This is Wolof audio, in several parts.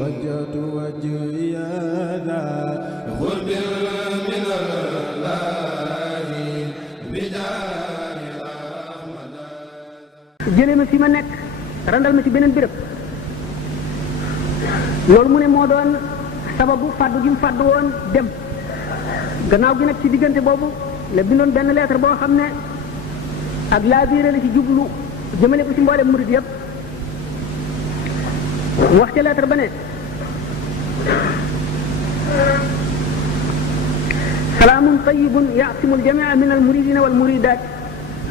وجهت وجهي ذا غرب من الله بجاه أحمد jëlee ma fi ma nekk randal ma ci beneen béréb loolu mu ne moo doon sababu fàddu gi mu fàddu woon dem gannaaw gi nag ci diggante boobu la bindoon benn lettre boo xam ne ak laa biire la ci jublu jëmale ko ci mboolem murid yëpp wax ca lettre ba ne salaamun tayyibun ya'simu al-jami'a min al-muridina wal-muridat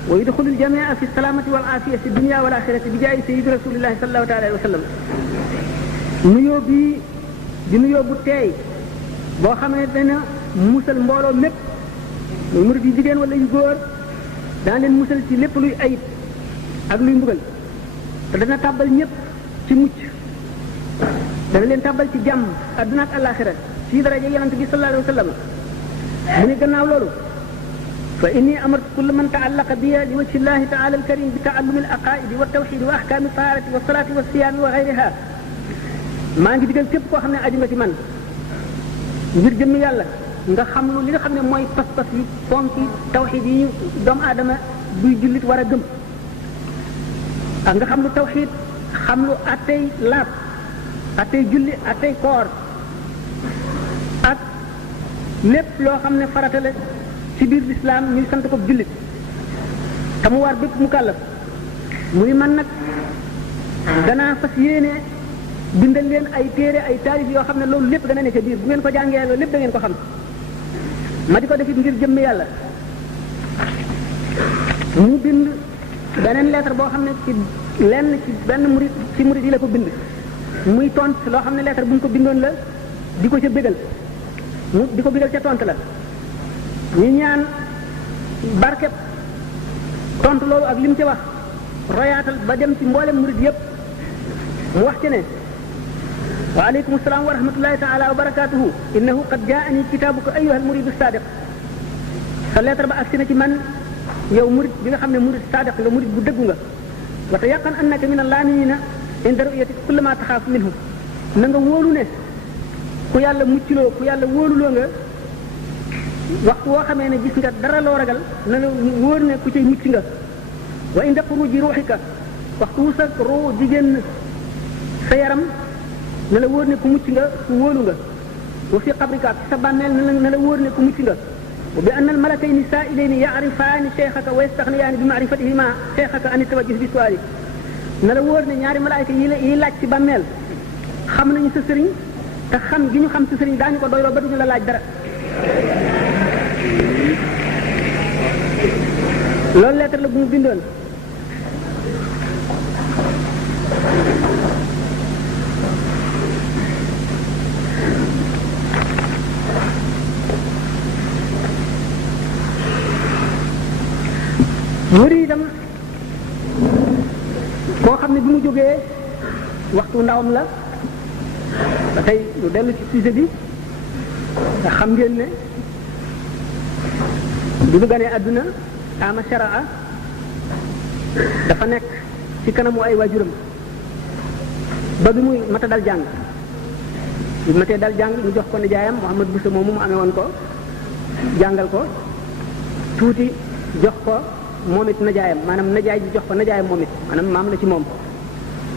wa yudxilu al-jami'a fi as-salamati wal-'afiyati fi ad-dunya wal-akhirati bi jaahi sayyidi rasulillahi sallallahu ta'ala alayhi wa sallam nuyoo bii di nuyoo bu teey boo xam ne dana musal mbooloo mépp muy murid yu jigéen wala yu góor dana leen musal ci lépp luy ayib ak luy mbugal te dana tàbbal ñëpp ci mucc dana leen tàbbal ci jàmm adduna ak alaxira ci daraja yonent bi sallallahu alayhi wa sallam mu ne gannaaw loolu fa inni amartu kulla man ta'allaqa biya li wajhi llahi ta'ala al-karim bi ta'allumi al-aqaidi wa tawhid wa ahkami taharati wa salati wa siyami wa ghayriha maa ngi digal képp koo xam ne aju nga ci man ngir jëmm yàlla nga xam lu li nga xam ne mooy pas-pas yi ponki tawxid yi ñu doomu aadama buy jullit war a gëm ak nga xam lu tawxid xam lu attey laab attey julli attey koor ak lépp loo xam ne farata la ci biir lislaam ñuy sant ko jullit te mu war bépp mu kàllaf mu ni man nag danaa fas yéene bindal leen ay téere ay taalif yoo xam ne loolu lépp dana ne ca biir bu ngeen ko jàngee loolu lépp da ngeen ko xam ma di ko defit ngir jëmm yàlla mu bind beneen lettre boo xam ne ci lenn ci benn murid ci murid yi la ko bind muy tont loo xam ne lettre bu ñu ko bindoon la di ko ca bégal mu di ko bégal ca tont la ñu ñaan barkeb tont loolu ak li mu ci wax royaatal ba dem ci mboolem murid yépp mu wax ci ne وعليكم السلام ورحمة الله تعالى وبركاته إنه قد جاءني كتابك أيها المريد الصادق فالليتر با أكسنا ci man yow murid bi nga xam ne murid sadiq nga murid bu dëggu nga wa tayaqan annaka min al-laminina inda ru'yati kulli ma taxaaf minhu na nga wóolu ne ku yàlla muccloo ku yàlla wóoluloo nga waxtu woo xamee ne gis nga dara loo ragal na nga wóor ne ku cay mucc nga wa inda xuruji ruuxika waxtu wu sa ruu jigéen sa yaram na la wóor ne ku mucc nga ku wóolu nga wa fi qabrika ci sa bàmmeel na la wóor ne ku mucc nga wa bi anna al malakayni sa'ilayni ya'rifaani cheikhaka wa yastaghniyaani bi ma'rifatihima cheikhaka an tawajjuh bi su'aali na la wóor ne ñaari malaayka yi laaj ci bàmmeel xam nañu sa sëriñ te xam gi ñu xam sa sëriñ daañu ko doyloo ba duñu la laaj dara loolu lettre la bu mu bindoon muri itam koo xam ne bi mu jógee waxtu ndawam la ba tey lu dellu ci sujet bi nga xam ngeen ne bi mu ganee àdduna ama sharaa dafa nekk ci kanamu ay waajuram ba bi muy mata dal jàng bi matee dal jàng ñu jox ko nijaayam Muhammad Bousso moomu mu amee woon ko jàngal ko tuuti jox ko moom it najaayam maanaam najaay ji jox ko najaayam moom it maanaam maam la ci moom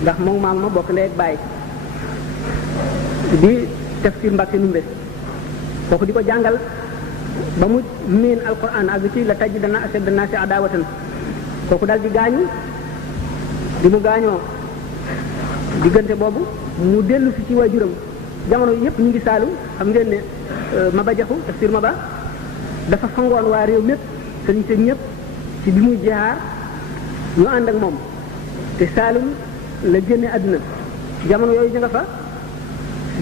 ndax moom maam ma bokk ndey ak baay di Tafsir Mbàkke Numbe kooku di ko jàngal ba mu miin alquran ak ci la taj dana asad dana si adawatan kooku daal di gaañu di mu gaañoo diggante boobu mu dellu si ci waajuram jamono yépp ñu ngi saalu xam ngeen ne Maba Jaxu Tafsir Maba dafa fangoon waa réew mépp sëriñ sëñ ñëpp ci bi muy jaar ñu ànd ak moom te Saalum la génne àdduna jamono yooyu nga fa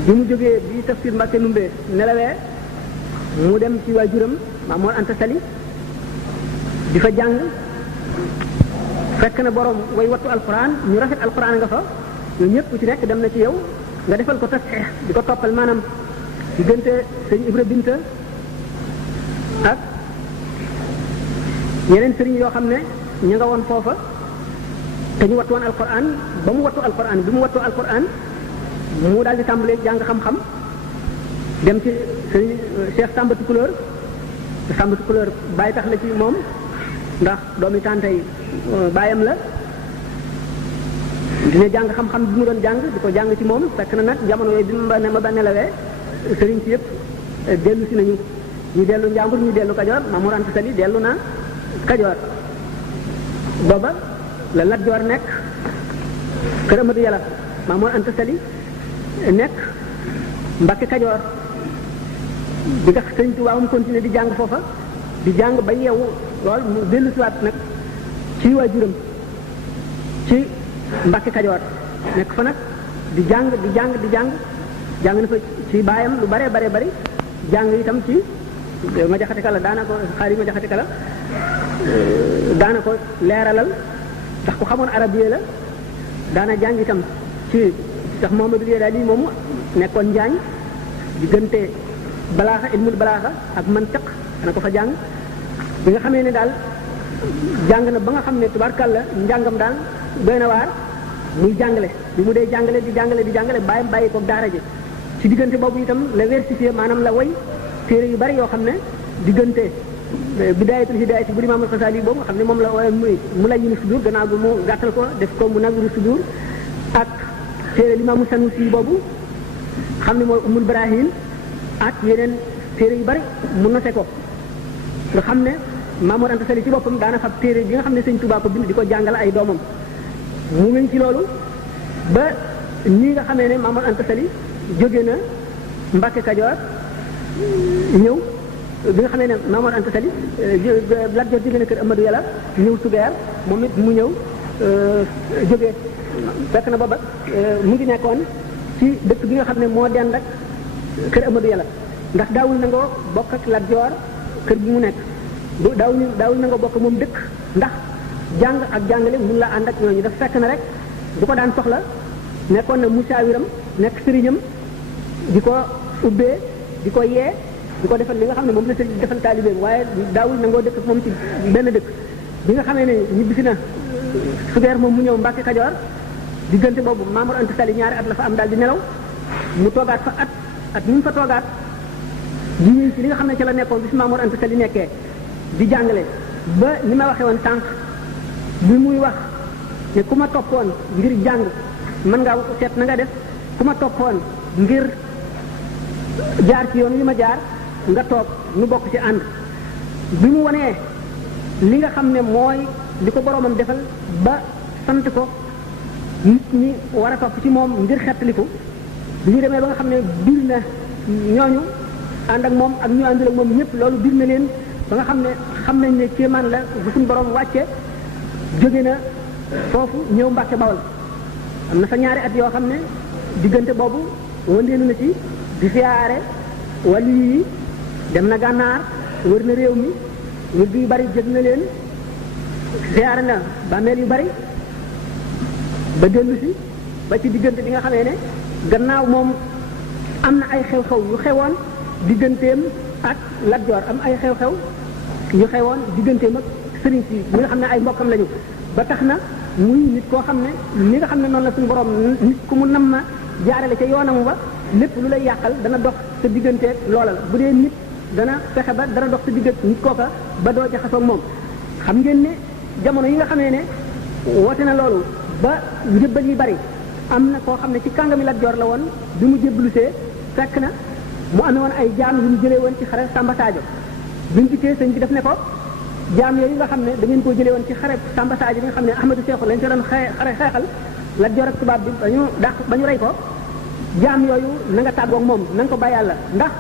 bi mu jógee bi Tafsir Mbàkke Numbe nelawee mu dem ci waajuram Maam Mor Anta Sali di fa jàng fekk na borom way wattu alquran ñu rafet alquran nga fa ñun ñëpp ci nekk dem na ci yow nga defal ko tasxeex di ko toppal maanaam diggante sëñ Ibra Binta ak ñeneen sëriñ yoo xam ne ñu nga woon foofa te ñu wattu woon alquran ba mu wattu alquran bi mu wattu alquran mu daal di tàmbalee jàng xam-xam dem ci sëñ Cheikh Samba Tukulóor Samba Tukulóor bàyyi tax la ci moom ndax doomi tànte yi bàyyam la dina jàng xam-xam bi mu doon jàng di ko jàng ci moom fekk na nag jamono yooyu bi ma ba nelawee sëriñ si yëpp dellu si nañu ñu dellu Njàmbur ñu dellu Kajoor Mamour Anta Sali dellu na Kajoor booba la Lat Joor nekk kër Amadou Yàlla Mamour Anta Sali nekk Mbàkke Kajoor di nga sëriñ Tuubaa mu continuer di jàng foofa di jàng ba yeewu lool mu dellu siwaat nag ci waajuram ci Mbàkke Kajoor nekk fa nag di jàng jàng na fa ci baayam lu bare bari jàng itam ci ma jaxate kala daana ko xaari ma jaxate kala daana ko leeralal ndax ku xamoon arabiya la daana jàng itam ci tax Muhammadu Yadaali moomu nekkoon njaañ diggante balaaxa ilmul balaaxa ak mantiq dana ko fa jàng bi nga xamee ne daal jàng na ba nga xam ne tubaarkàlla njàngam daal doy na waar muy jàngale bi mu dee jàngale di jàngale bàyyi ko daara ji ci diggante boobu itam la versifié maanaam la way téere yu bari yoo xam ne diggante bidaayatul hidaayati bu Imaam al-Xasaali boobu nga xam ne moom la waaye mu lay yinu sudur gannaaw bi mu gàttal ko def ko mu nawiru sudur ak téere Limaamu Sanusi boobu xam ne mooy Umul Barahin ak yeneen téere yu bari mu noté ko nga xam ne Mamour Anta Sali ci boppam daana fab téere bi nga xam ne Sëñ Tuubaa ko bind di ko jàngal ay doomam mu ngi ci loolu ba nii nga xamee ne Mamour Anta Sali jóge na Mbàkke Kajoor ñëw bi nga xamee ne Mamour Anta Sali Lat Joor jóge na kër Amadou Yàlla ñëw Sugeer moom it mu ñëw jóge fekk na booba mu ngi nekkoon ci dëkk bi nga xam ne moo dend ak kër Amadou Yàlla ndax daawul nangoo bokk ak Lat Joor kër bi mu nekk daawul nangoo bokk moom dëkk ndax jàng ak jàngale mun la ànd ak ñooñu dafa fekk na rek bu ko daan soxla nekkoon na musaawiram nekk sëriñam di ko ubbee di ko yee di ko defal li nga xam ne moom la sëriñ di defal taalibeem waaye daawul nangoo dëkk moom ci benn dëkk bi nga xamee ne ñibbisi na Sugeer moom mu ñëw Mbàkke Kajoor diggante boobu Mamour Anta Sali ñaari at la fa am daal di nelaw mu toogaat fa at ni mu fa toogaat ji ñuy ci li nga xam ne ci la nekkoon bi fi Mamour Anta Sali nekkee di jàngale ba ni ma waxee woon sànq bi muy wax ne ku ma toppoon ngir jàng mën ngaa seet na nga def ku ma toppoon ngir jaar ci yoon wi ma jaar nga toog nu bokk ci ànd bi mu wanee li nga xam ne mooy li ko boroomam defal ba sant ko nit ñi war a topp ci moom ngir xettaliku bi ñu demee ba nga xam ne biir na ñooñu ànd ak moom ak ñu àndul ak moom ñëpp loolu biir na leen ba nga xam ne xam nañ ne kéemaan la bu suñu borom wàcce jóge na foofu ñëw Mbàkke Bawol am na fa ñaari at yoo xam ne diggante boobu wëndeelu na ci di siyaare wàllu yi dem na gànnaar wër na réew mi wër yu bari jëg na leen siyaare na bàmmeel yu bari ba dellu si ba ci diggante bi nga xamee ne gannaaw moom am na ay xew-xew yu xewoon digganteem ak Lat Joor am ay xew-xew yu xewoon digganteem ak sëriñ si ñi nga xam ne ay mbokkam lañu ba tax na muy nit koo xam ne ni nga xam ne noonu la suñu borom nit ku mu nam ma jaarale ca yoonam wa lépp lu lay yàqal dana dox sa digganteeg loola la bu dee nit dana fexe ba dana dox sa diggante nit kooka ba doo jaxasoog moom xam ngeen ne jamono yi nga xamee ne woote na loolu ba njëbbal yi bari am na koo xam ne ci kàngami Lat Joor la woon bi mu jébbalusee fekk na mu amee woon ay jaam yu mu jëlee woon ci xare Samba Sadio bi mu dikkee sëñ bi def ne ko jaam yooyu nga xam ne da ngeen koo jëlee woon ci xare Samba Sadio bi nga xam ne Ahmadou Seexu lañ ci doon xeexal Lat Joor ak tubaab bi ba ñu rey ko jaam yooyu na nga tàggoog moom na nga ko bàyyi yàlla ndax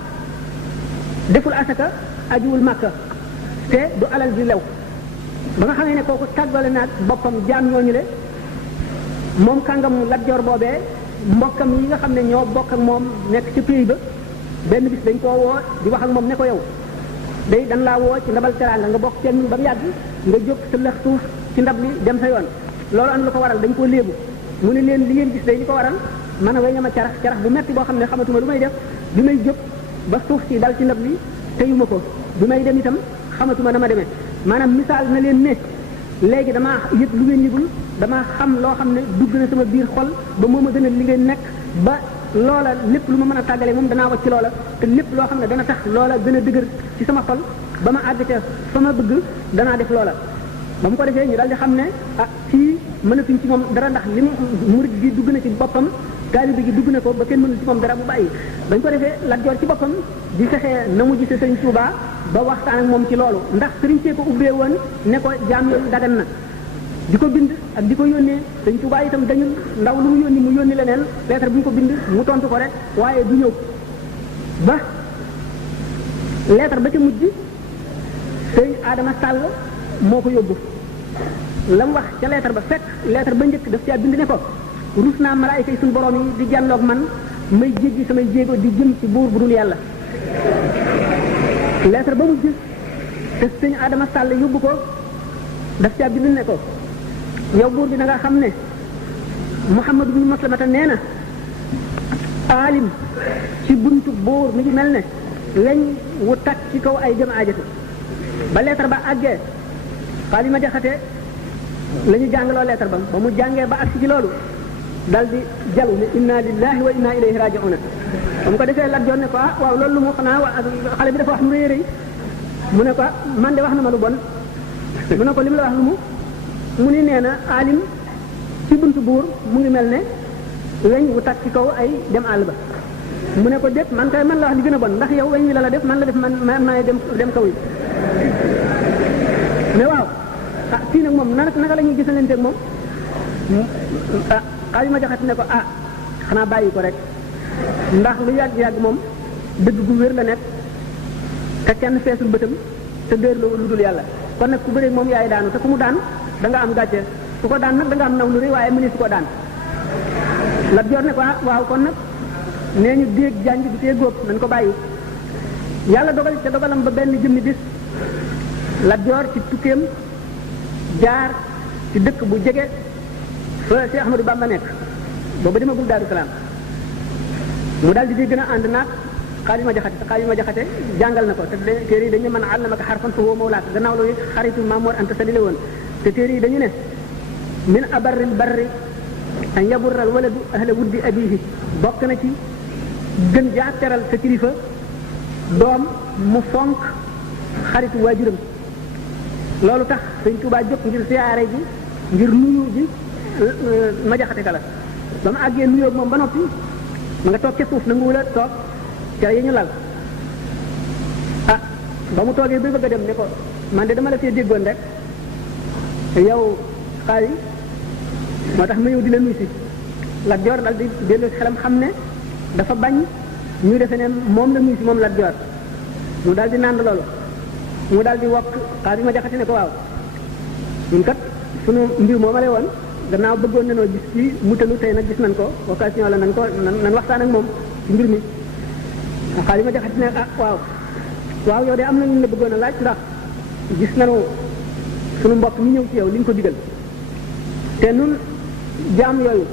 deful asaka ajuwul Màkka te du alal bi lew ba nga xamee ne kooku tàggale naag boppam jaam ñooñu le moom kàngam Lat Joor boobee mbokkam yi nga xam ne ñoo bokk ak moom nekk ci pays ba benn bis dañ koo woo di wax ak moom ne ko yow day dan laa woo ci ndabal teraanga nga bokk ci ñun ba mu yàgg nga jóg sa lex suuf ci ndab li dem sa yoon loolu am lu ko waral dañ koo léebu mu ne leen li ngeen gis day li ko waral man a weñama carax bu metti boo xam ne xamatuma lu may def bi may jóg ba suuf si dal ci ndab li teyuma ko bi may dem itam xamatuma dama demee maanaam misaal na leen ne léegi damaa yëg lu ngeen yëgul damaa xam loo xam ne dugg na sama biir xol ba moo ma gënal li ngeen nekk ba loola lépp lu ma mën a tàggalee moom danaa wacc loola te lépp loo xam ne dana tax loola gën a dëgër ci sama xol ba ma àgg ca fa ma bëgg danaa def loola. ba mu ko defee ñu daal di xam ne ah kii mënatuñ ci moom dara ndax li mu murid gi dugg na ci boppam taalibe gi dugg na ko ba kenn mënul ci moom dara mu bàyyi. bañ ko defee Lat Joor ci boppam di fexee na mu gisee Sëriñ Tuubaa ba waxtaan ak moom ci loolu ndax sëriñ see ko ubbee woon ne ko jaam yooyu dagan na di ko bind ak di ko yónnee Sëriñ Tuubaa itam dañul ndaw lu mu yónni leneen lettre bu ñu ko bind mu tontu ko rek waaye du ñëw ba lettre ba ca mujj Sëriñ Adama Sall moo ko yóbbu la mu wax ca lettre ba fekk lettre ba njëkk daf caa bind ne ko rus naa malaayika yi suñu borom yi di jàlloog man may jéggi samay jéego di jëm ci buur bu dul yàlla lettre ba mujj te sëñ Adama Sall yóbbu ko daf caa bind ne ko yow buur bi na nga xam ne Muhammad ibn Maslamata nee na aalim ci buntu buur mi ngi mel ne weñ wu takk ci kaw ay jëm aajatu ba lettre ba àggee xaali ma jaxate la ñu jàngaloo lettre ba mu jàngee ba agsi ci loolu dal di jalu ne inna lillahi wa inna ilayhi raji'un ba mu ko defee Lat Joor ne ko ah waaw loolu lu mu xanaa xale bi dafa wax mu rëy rëy mu ne ko man de wax na ma lu bon mu ne ko li mu la wax lu mu ni nee na alim ci buntu buur mu ngi mel ne weñ wu takk ci kaw ay dem àll ba mu ne ko déet man kay man la wax li gën a bon ndax yow weñ wi la def man la def man maay dem kaw yi mais waaw ah fii nag moom naka la ñuy gisalanteeg moom ah xaali ma jaxat ne ko ah xanaa bàyyi ko rek ndax lu yàgg-yàgg moom dëgg gu wér la nekk te kenn feesul bëtam te déer lu dul yàlla kon nag ku bëreeg moom yaay daanu te ku mu daan da nga am gàcce ku ko daan nag da nga am naw lu rëy waaye mëni su ko daan Lat Joor ne ko ah waaw kon nag nee ñu déeg janj bi tee góob nañ ko bàyyi yàlla dogal ca dogalam ba benn jëmmi bis Lat Joor ci tukkeem jaar ci dëkk bu jege fa Cheikh Ahmadou Bamba nekk booba demagul Daaru Salaam mu daal di dégg na ànd naag xaali ma jaxate te xaali ma jaxate jàngal na ko te téere yi dañu ne man allamaka xarfan fa huwa mawlaak gannaaw loolu xaritu Maamoor Anta Sali la woon te téere yi dañu ne min abarril barri an yaburral waladu ahla wuddi abihi bokk na ci gën jaa teral sa kilifa doom mu fonk xaritu waajuram loolu tax Sëñ Tuubaa jóg ngir siyaare ji ngir nuyu ji ma jaxate kala ba mu àggee nuyoo moom ba noppi ma nga toog ca suuf nanguwul a toog ca yi ñu lal ah ba mu toogee ba bëgg a dem ne ko man de dama la fee déggoon rek yow xaali moo tax ma ñëw di la nuyu si Lat Joor dal di dellu xelam xam ne dafa bañ ñu defe ne moom la nuyu si moom Lat Joor mu daal di nànd loolu mu daal di wokk xaali ma jaxate ne ko waaw ñun kat sunu mbir moo ma lay woon gannaaw bëggoon nañoo gis ci mu tënu tey nag gis nañ ko occasion la nan waxtaan ak moom ci mbir mi xaali ma jaxate ne ah waaw yow de am na ñu la bëggoon a laaj ndax gis nañu sunu mbokk mi ñëw ci yow li nga ko digal te nun jaam yooyu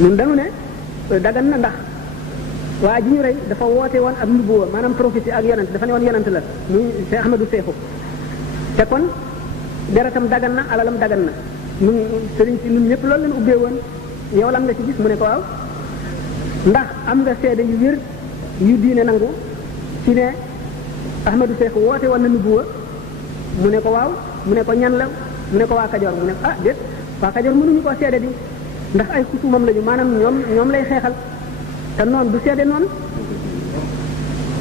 nun dañu ne dagan na ndax waa ji ñu rey dafa woote woon ak nubuwa maanaam prophétie ak yonent dafa ne woon yonent la muy Cheikh Ahmadou Seexu te kon deretam dagan na alalam dagan na nun sëriñ si nun ñëpp loolu leen ubbee woon yow lan nga ci gis mu ne ko waaw ndax am nga seede yu wér yu diine nangu ci ne Ahmadou Seexu woote woon na nubuwa mu ne ko waaw mu ne ko ñan la mu ne ko waa Kajoor mu ne ah déet waa Kajoor mënuñu koo seede di ndax ay xusumam lañu maanaam ñoom lay xeexal te noonu du seede noonu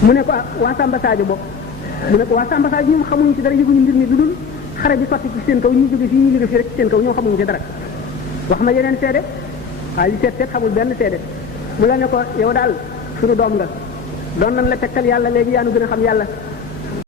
mu ne ko waa Samba Sadio bokk mu ne ko waa Samba Sadio ñoom xamuñu ci dara yëguñu mbir mi lu dul xare bi sotti ci seen kaw ñu jóge fii ñu jóge fii rek ci seen kaw ñoom xamuñu ci dara wax ma yeneen seede waaye li seet xamul benn seede mu la ne ko yow daal suñu doom nga doon nañ la tegtal yàlla léegi yaa nu gën a xam yàlla